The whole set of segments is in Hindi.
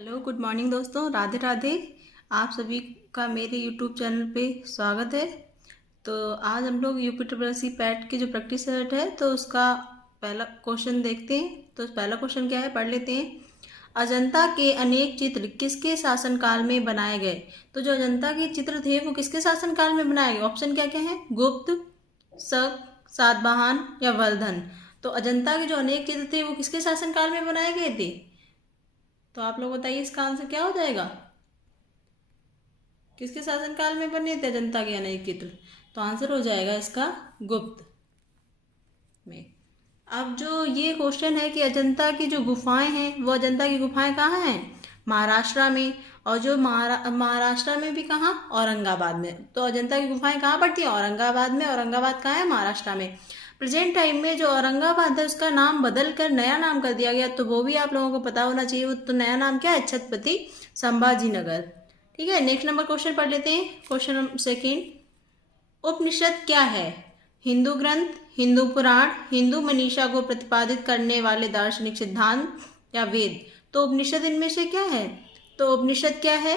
हेलो गुड मॉर्निंग दोस्तों, राधे राधे। आप सभी का मेरे यूट्यूब चैनल पे स्वागत है। तो आज हम लोग UP triple S C PET की जो प्रैक्टिस सेट है तो उसका पहला क्वेश्चन देखते हैं। तो पहला क्वेश्चन क्या है, पढ़ लेते हैं। अजंता के अनेक चित्र किसके शासनकाल में बनाए गए? तो जो अजंता के चित्र थे वो किसके शासनकाल में बनाए गए? ऑप्शन क्या क्या है? गुप्त, शक, सातवाहन या वर्धन। तो अजंता के जो अनेक चित्र थे वो किसके शासनकाल में बनाए गए थे? तो आप लोग बताइए इसका आंसर क्या हो जाएगा? किसके शासनकाल में बने थे अजंता के अनेक चित्र? तो आंसर हो जाएगा इसका गुप्त में। अब जो ये क्वेश्चन है कि अजंता की जो गुफाएं हैं वो अजंता की गुफाएं कहाँ हैं? महाराष्ट्र में। और जो महाराष्ट्र में भी कहाँ? औरंगाबाद में। तो अजंता की गुफाएं कहाँ पड़ती हैं? औरंगाबाद में। औरंगाबाद कहाँ है? महाराष्ट्र में। प्रेजेंट टाइम में जो औरंगाबाद है उसका नाम बदल कर नया नाम कर दिया गया, तो वो भी आप लोगों को पता होना चाहिए। वो तो नया नाम क्या है? छत्रपति संभाजी नगर। ठीक है, नेक्स्ट नंबर क्वेश्चन पढ़ लेते हैं। क्वेश्चन नंबर सेकेंड, उपनिषद क्या है? हिंदू ग्रंथ, हिंदू पुराण, हिंदू मनीषा को प्रतिपादित करने वाले दार्शनिक सिद्धांत या वेद। तो उपनिषद इनमें से क्या है? तो उपनिषद क्या है?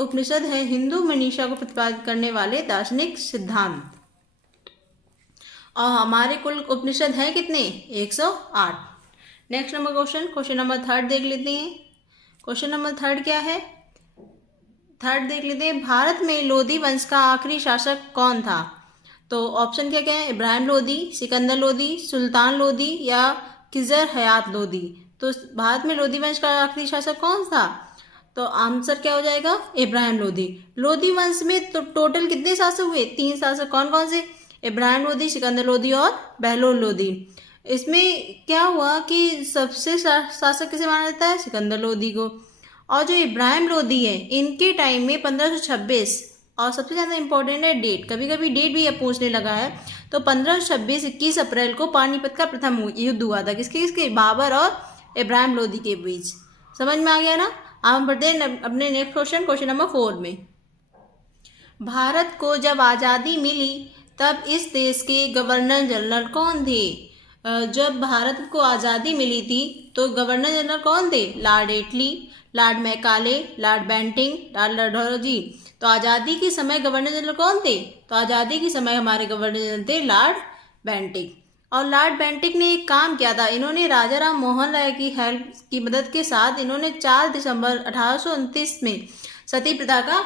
उपनिषद है हिंदू मनीषा को प्रतिपादित करने वाले दार्शनिक सिद्धांत। और हमारे कुल उपनिषद हैं कितने? 108। Next number question number third देख लेते हैं। क्वेश्चन नंबर थर्ड क्या है? थर्ड देख लेते हैं। भारत में लोधी वंश का आखिरी शासक कौन था? तो ऑप्शन क्या क्या है? इब्राहिम लोधी, सिकंदर लोधी, सुल्तान लोधी या खिजर हयात लोधी। तो भारत में लोधी वंश का आखिरी शासक कौन था? तो आंसर क्या हो जाएगा? इब्राहिम लोधी। लोधी वंश में तो टोटल कितने शासक हुए? 3 शासक। कौन कौन से? इब्राहिम लोधी, सिकंदर लोधी और बहलोल लोधी। इसमें क्या हुआ कि सबसे शासक किसे माना जाता है? सिकंदर लोधी को। और जो इब्राहिम लोधी है इनके टाइम में 1526, और सबसे ज़्यादा इंपॉर्टेंट है डेट, कभी कभी डेट भी अब पूछने लगा है। तो 1526 21 अप्रैल को पानीपत का प्रथम युद्ध हुआ था। किसके किसके? बाबर और इब्राहिम लोधी के बीच। समझ में आ गया ना? अब हम बढ़ते हैं अपने नेक्स्ट क्वेश्चन नंबर 4 में। भारत को जब आज़ादी मिली तब इस देश के गवर्नर जनरल कौन थे? जब भारत को आज़ादी मिली थी तो गवर्नर जनरल कौन थे? Lord Attlee, Lord Macaulay, Lord Bentinck, Lord Dalhousie. तो आज़ादी के समय गवर्नर जनरल कौन थे? तो आज़ादी के समय हमारे गवर्नर जनरल थे लॉर्ड बेंटिंग। और लॉर्ड बेंटिक ने एक काम किया था। इन्होंने राजा राम मोहन राय की हेल्प की मदद के साथ इन्होंने 4 दिसंबर 1829 में सती प्रथा का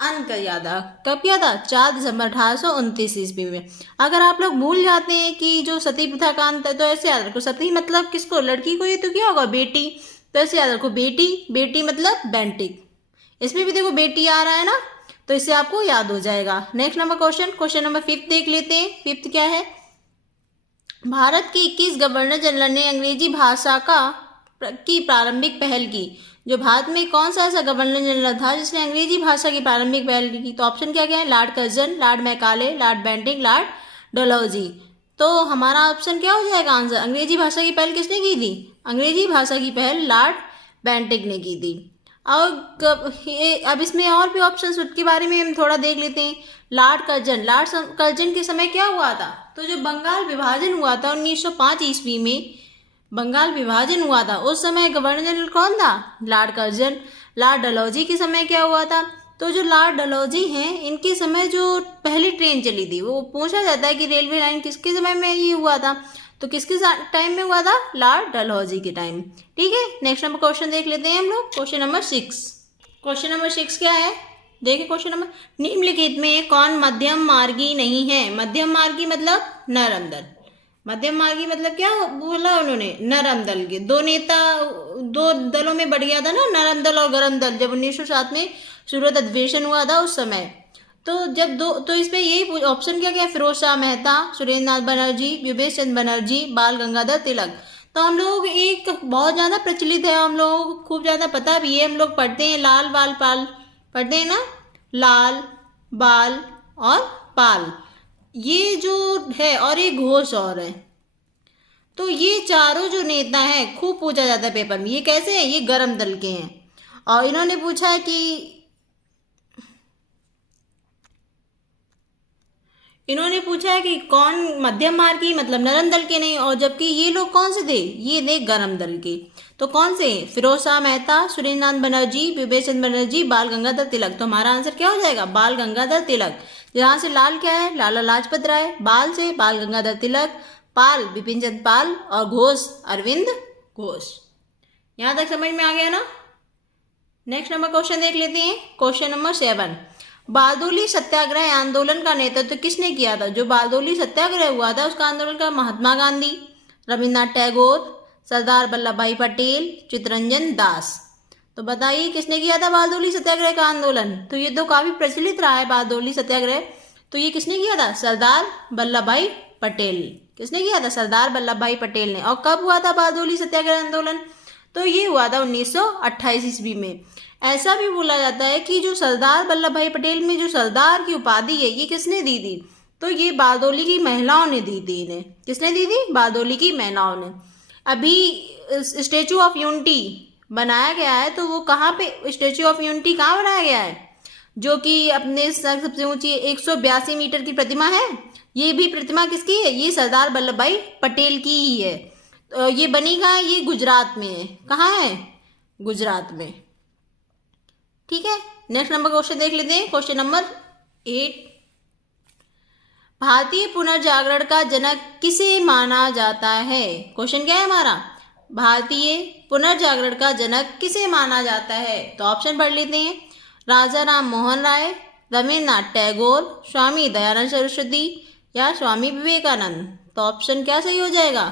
अंत किया था। कब किया था? 4 दिसंबर 1829 ईस्वी में। अगर आप लोग भूल जाते हैं कि जो सती प्रथा का अंत है तो ऐसे याद रखो, सती मतलब किसको? लड़की को। ये तो क्या होगा? बेटी। तो ऐसे याद रखो, बेटी, बेटी मतलब बेंटिक। इसमें भी देखो बेटी आ रहा है ना, तो इससे आपको याद हो जाएगा। नेक्स्ट नंबर क्वेश्चन नंबर 5 देख लेते हैं। 5 क्या है? भारत के 21 गवर्नर जनरल ने अंग्रेजी भाषा की प्रारंभिक पहल की। जो भारत में कौन सा ऐसा गवर्नर जनरल था जिसने अंग्रेजी भाषा की प्रारंभिक पहल की? तो ऑप्शन क्या क्या है? Lord Curzon, Lord Macaulay, Lord Bentinck, Lord Dalhousie. तो हमारा ऑप्शन क्या हो जाएगा आंसर? अंग्रेजी भाषा की पहल किसने की थी? अंग्रेजी भाषा की पहल लॉर्ड बेंटिक ने की थी। और अब इसमें और भी ऑप्शन उसके बारे में हम थोड़ा देख लेते हैं। लॉर्ड कर्जन के समय क्या हुआ था? तो जो बंगाल विभाजन हुआ था 1905 ईस्वी में, बंगाल विभाजन हुआ था, उस समय गवर्नर जनरल कौन था? Lord Curzon. लॉर्ड डलहौजी के समय क्या हुआ था? तो जो लॉर्ड डलहौजी हैं इनके समय जो पहली ट्रेन चली थी, वो पूछा जाता है कि रेलवे लाइन किसके समय में ये हुआ था? तो किसके टाइम में हुआ था? लॉर्ड डलहौजी के टाइम। ठीक है, नेक्स्ट नंबर क्वेश्चन देख लेते हैं हम लोग। Question number 6। क्वेश्चन नंबर 6 क्या है? देखिए क्वेश्चन नंबर, निम्नलिखित में कौन मध्यम मार्गी नहीं है? मध्यम मार्गी मतलब नरम दल। मध्यम मार्गी मतलब क्या बोला उन्होंने? नरम दल के दो नेता, 2 दलों में बढ़ गया था ना, नरम दल और गरम दल, जब 1907 में सूरत अधिवेशन हुआ था उस समय। तो जब दो, तो इसमें यही ऑप्शन क्या क्या? फिरोज शाह मेहता, सुरेंद्र नाथ बनर्जी, विवेक चंद्र बनर्जी, बाल गंगाधर तिलक। तो हम लोग एक बहुत ज़्यादा प्रचलित है, हम लोगों को खूब ज़्यादा पता भी है, हम लोग पढ़ते हैं लाल बाल पाल, पढ़ते हैं ना, लाल बाल और पाल, ये जो है, और एक घोष और है। तो ये चारों जो नेता हैं खूब पूछा जाता है पेपर में। ये कैसे हैं? ये गरम दल के हैं। और इन्होंने पूछा है कि इन्होंने पूछा है कि कौन मध्यम मार्ग की, मतलब नरम दल के नहीं, और जबकि ये लोग कौन से थे, ये थे गरम दल के। तो कौन से? फिरोज शाह मेहता, सुरेंद्रनाथ बनर्जी, विवेक चंद्र बनर्जी, बाल गंगाधर तिलक। तो हमारा आंसर क्या हो जाएगा? बाल गंगाधर तिलक। यहाँ से लाल क्या है? लाला लाजपत राय। बाल से बाल गंगाधर तिलक, पाल बिपिन चंद्र पाल, और घोष अरविंद घोष। यहाँ तक समझ में आ गया ना? नेक्स्ट नंबर क्वेश्चन देख लेते हैं। क्वेश्चन नंबर 7, बारदोली सत्याग्रह आंदोलन का नेतृत्व किसने किया था? जो बारदोली सत्याग्रह हुआ था उसका आंदोलन का महात्मा गांधी, रविन्द्रनाथ टैगोर, सरदार वल्लभ भाई पटेल, चित्तरंजन दास। तो बताइए किसने किया था बारदोली सत्याग्रह का आंदोलन? तो ये तो काफी प्रचलित रहा है बारदोली सत्याग्रह। तो ये किसने किया था? सरदार वल्लभ भाई पटेल। किसने किया था? सरदार वल्लभ भाई पटेल ने। और कब हुआ था बारदोली सत्याग्रह आंदोलन? तो ये हुआ था 1928 ईस्वी में। ऐसा भी बोला जाता है कि जो सरदार वल्लभ भाई पटेल में जो सरदार की उपाधि है ये किसने दी थी? तो ये बारदोली की महिलाओं ने दी थी इन्हें। किसने दी थी? बारदोली की महिलाओं ने। अभी स्टेचू ऑफ यूनिटी बनाया गया है, तो वो कहाँ पे स्टेचू ऑफ यूनिटी कहाँ बनाया गया है? जो कि अपने सबसे ऊंची 182 मीटर की प्रतिमा है। ये भी प्रतिमा किसकी है? ये सरदार वल्लभ भाई पटेल की ही है। तो ये बनी कहाँ है? ये गुजरात में है। कहाँ है? गुजरात में। ठीक है, नेक्स्ट नंबर क्वेश्चन देख लेते हैं। क्वेश्चन नंबर 8, भारतीय पुनर्जागरण का जनक किसे माना जाता है? क्वेश्चन क्या है हमारा? भारतीय पुनर्जागरण का जनक किसे माना जाता है? तो ऑप्शन पढ़ लेते हैं। राजा राम मोहन राय, रविन्द्रनाथ टैगोर, स्वामी दयानंद सरस्वती, या स्वामी विवेकानंद। तो ऑप्शन क्या सही हो जाएगा?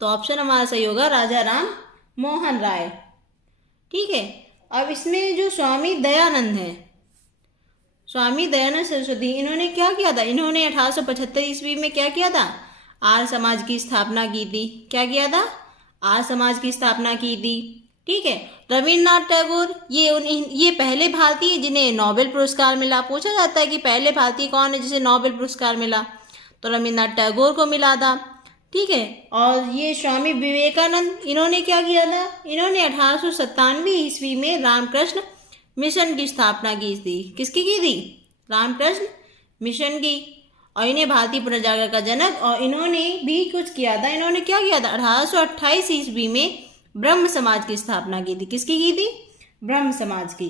तो ऑप्शन हमारा सही होगा राजा राम मोहन राय। ठीक है, अब इसमें जो स्वामी दयानंद है, स्वामी दयानंद सरस्वती, इन्होंने क्या किया था? इन्होंने 1875 ईस्वी में क्या किया था? आर्य समाज की स्थापना की थी। क्या किया था? आर्य समाज की स्थापना की थी। ठीक है, रविन्द्रनाथ टैगोर ये पहले भारतीय जिन्हें नोबेल पुरस्कार मिला। पूछा जाता है कि पहले भारतीय कौन है जिसे नोबेल पुरस्कार मिला? तो रविन्द्रनाथ टैगोर को मिला था। ठीक है, और ये स्वामी विवेकानंद, इन्होंने क्या किया था? इन्होंने 1897 ईस्वी में रामकृष्ण मिशन की स्थापना की थी। किसकी की थी? रामकृष्ण मिशन की। और इन्हें भारतीय पुनर्जागरण का जनक, और इन्होंने भी कुछ किया था। इन्होंने क्या किया था? 1828 ईस्वी में ब्रह्म समाज की स्थापना की थी। किसकी की थी? ब्रह्म समाज की।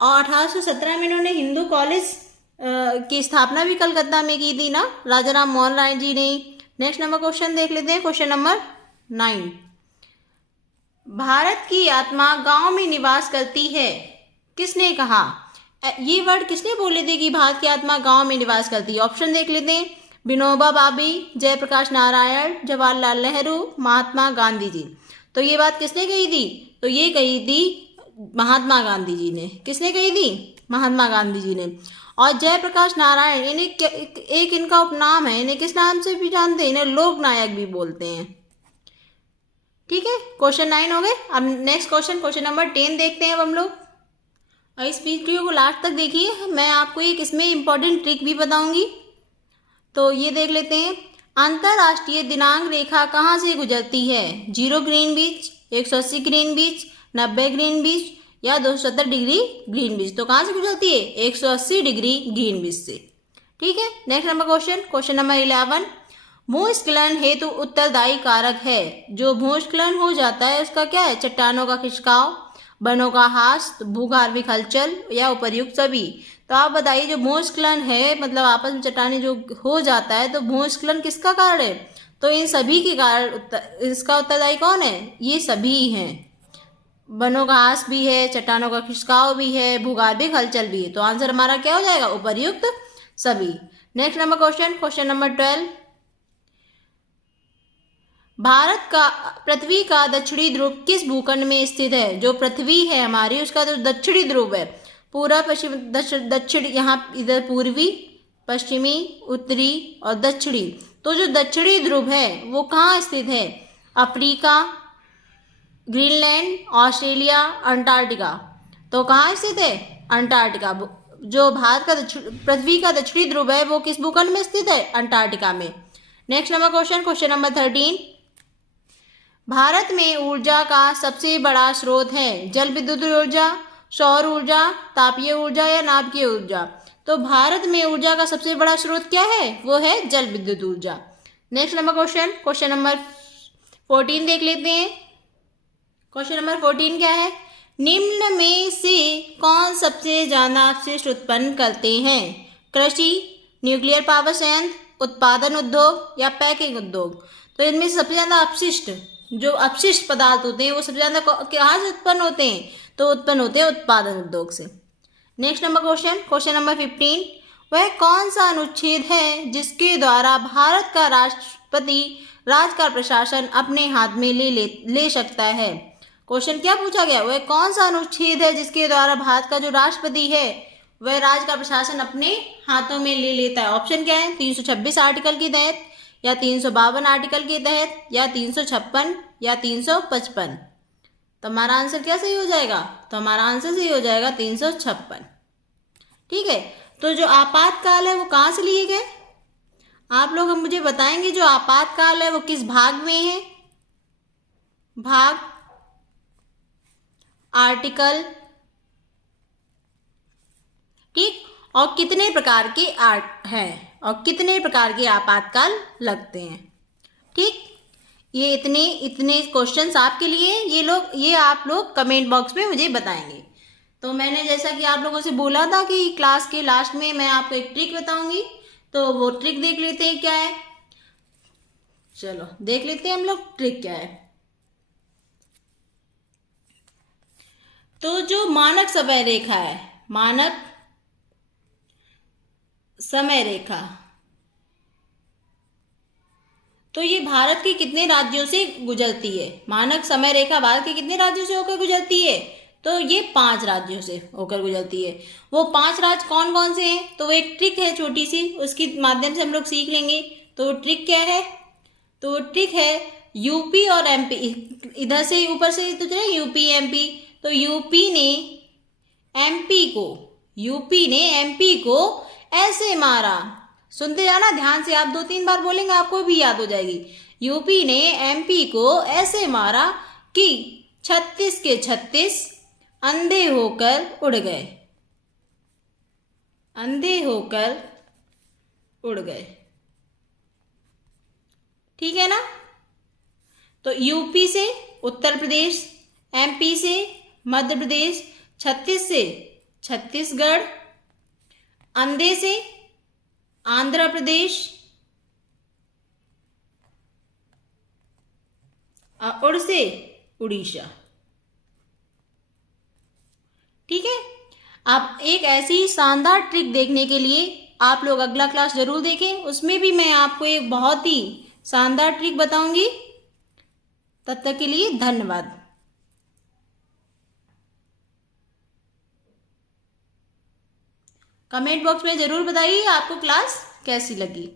और 1817 में इन्होंने हिंदू कॉलेज की स्थापना भी कलकत्ता में की थी ना, राजा राम मोहन राय जी ने। नेक्स्ट नंबर क्वेश्चन देख लेते हैं। क्वेश्चन नंबर 9, भारत की आत्मा गांव में निवास करती है। किसने कहा? ये वर्ड किसने बोले थे कि भारत की आत्मा गांव में निवास करती है? ऑप्शन देख लेते हैं। विनोबा भावे, जयप्रकाश नारायण, जवाहरलाल नेहरू, महात्मा गांधी जी। तो ये बात किसने कही थी? तो ये कही थी महात्मा गांधी जी ने। किसने कही थी? महात्मा गांधी जी ने। और जयप्रकाश नारायण, इन्हें एक इनका उपनाम है। इन्हें किस नाम से भी जानते हैं? इन्हें लोक नायक भी बोलते हैं। ठीक है, क्वेश्चन 9 हो गए। अब नेक्स्ट क्वेश्चन नंबर 10 देखते हैं अब हम लोग। और इस वीडियो को लास्ट तक देखिए, मैं आपको एक इसमें इंपॉर्टेंट ट्रिक भी बताऊंगी। तो ये देख लेते हैं। अंतरराष्ट्रीय दिनांक रेखा कहाँ से गुजरती है? 0 ग्रीनविच, 180 ग्रीनविच, 90 ग्रीनविच, या 270 डिग्री ग्रीनविच। तो कहाँ से गुजरती है? 180 डिग्री ग्रीनविच से। ठीक है, नेक्स्ट नंबर क्वेश्चन नंबर 11, भूस्खलन हेतु उत्तरदायी कारक है। जो भूस्खलन हो जाता है उसका क्या है? चट्टानों का खिसकाव, वनों का ह्रास, भूगर्भिक हलचल, या उपर्युक्त सभी। तो आप बताइए, जो भूस्खलन है, मतलब आपस में चट्टाने जो हो जाता है, तो भूस्खलन किसका कारण है? तो इन सभी के कारण इसका उत्तरदायी कौन है? ये सभी हैं। वनों का ह्रास भी है, चट्टानों का खिसकाव भी है, भूगर्भिक हलचल भी है। तो आंसर हमारा क्या हो जाएगा? उपर्युक्त सभी। Next number question number 12, Bharat का पृथ्वी का दक्षिणी ध्रुव किस भूखंड में स्थित है? जो पृथ्वी है हमारी, उसका जो दक्षिणी ध्रुव है, पूरा पश्चिम दक्षिण, यहाँ इधर पूर्वी, पश्चिमी, उत्तरी और दक्षिणी। तो जो दक्षिणी ध्रुव है वो कहाँ स्थित है? Africa, Greenland, Australia, Antarctica. तो कहाँ स्थित है? अंटार्कटिका। जो भारत का पृथ्वी का दक्षिणी ध्रुव है वो किस भूखंड में स्थित है? अंटार्कटिका में। Next number question number 13, Bharat में ऊर्जा का सबसे बड़ा स्रोत है? जल विद्युत ऊर्जा, सौर ऊर्जा, तापीय ऊर्जा या नाभिकीय ऊर्जा। तो भारत में ऊर्जा का सबसे बड़ा स्रोत क्या है? वो है जल विद्युत ऊर्जा। नेक्स्ट नंबर क्वेश्चन नंबर 14 देख लेते हैं। क्वेश्चन नंबर 14 क्या है? निम्न में से कौन सबसे ज्यादा अपशिष्ट उत्पन्न करते हैं? कृषि, न्यूक्लियर पावर संयंत्र, उत्पादन उद्योग या पैकिंग उद्योग। तो इनमें से सबसे ज्यादा अपशिष्ट पदार्थ होते हैं वो सबसे ज्यादा कहाँ से उत्पन्न होते हैं? तो उत्पन्न होते हैं उत्पादन उद्योग से। नेक्स्ट नंबर क्वेश्चन नंबर 15, वह कौन सा अनुच्छेद है जिसके द्वारा भारत का राष्ट्रपति राज का प्रशासन अपने हाथ में ले सकता है? क्वेश्चन क्या पूछा गया? वह कौन सा अनुच्छेद है जिसके द्वारा भारत का जो राष्ट्रपति है वह राज का प्रशासन अपने हाथों में ले लेता है? ऑप्शन क्या है? 326 आर्टिकल के तहत, या 352 आर्टिकल के तहत, या 356 या 355। तो हमारा आंसर क्या सही हो जाएगा? तो हमारा आंसर सही हो जाएगा 356। ठीक है। तो जो आपातकाल है वो कहाँ से लिए गए? आप लोग हम मुझे बताएंगे जो आपातकाल है वो किस भाग में है? भाग, आर्टिकल, ठीक, और कितने प्रकार के हैं और कितने प्रकार के आपातकाल लगते हैं। ठीक, ये इतने क्वेश्चंस आपके लिए, ये आप लोग कमेंट बॉक्स में मुझे बताएंगे। तो मैंने जैसा कि आप लोगों से बोला था कि क्लास के लास्ट में मैं आपको एक ट्रिक बताऊंगी, तो वो ट्रिक देख लेते हैं क्या है। चलो देख लेते हैं हम लोग ट्रिक क्या है। तो जो मानक समय रेखा है, मानक समय रेखा, तो ये भारत के कितने राज्यों से गुजरती है? मानक समय रेखा भारत के कितने राज्यों से होकर गुजरती है? तो ये 5 राज्यों से होकर गुजरती है। वो 5 राज्य कौन कौन से हैं? तो वो एक ट्रिक है छोटी सी, उसके माध्यम से हम लोग सीख लेंगे। तो वो ट्रिक क्या है? तो वो ट्रिक है यूपी और एमपी। इधर से ऊपर से तो चले यूपी एमपी। तो यूपी ने एमपी को ऐसे मारा। सुनते जाना ध्यान से, आप 2-3 बार बोलेंगे आपको भी याद हो जाएगी। यूपी ने एमपी को ऐसे मारा कि 36 के 36 अंधे होकर उड़ गए। अंधे होकर उड़ गए। ठीक है ना? तो यूपी से उत्तर प्रदेश, एमपी से मध्य प्रदेश, 36 से छत्तीसगढ़, अंधे से आंध्र प्रदेश, उड़ से उड़ीसा। ठीक है। अब एक ऐसी शानदार ट्रिक देखने के लिए आप लोग अगला क्लास जरूर देखें, उसमें भी मैं आपको एक बहुत ही शानदार ट्रिक बताऊंगी। तब तक के लिए धन्यवाद। कमेंट बॉक्स में जरूर बताइए आपको क्लास कैसी लगी।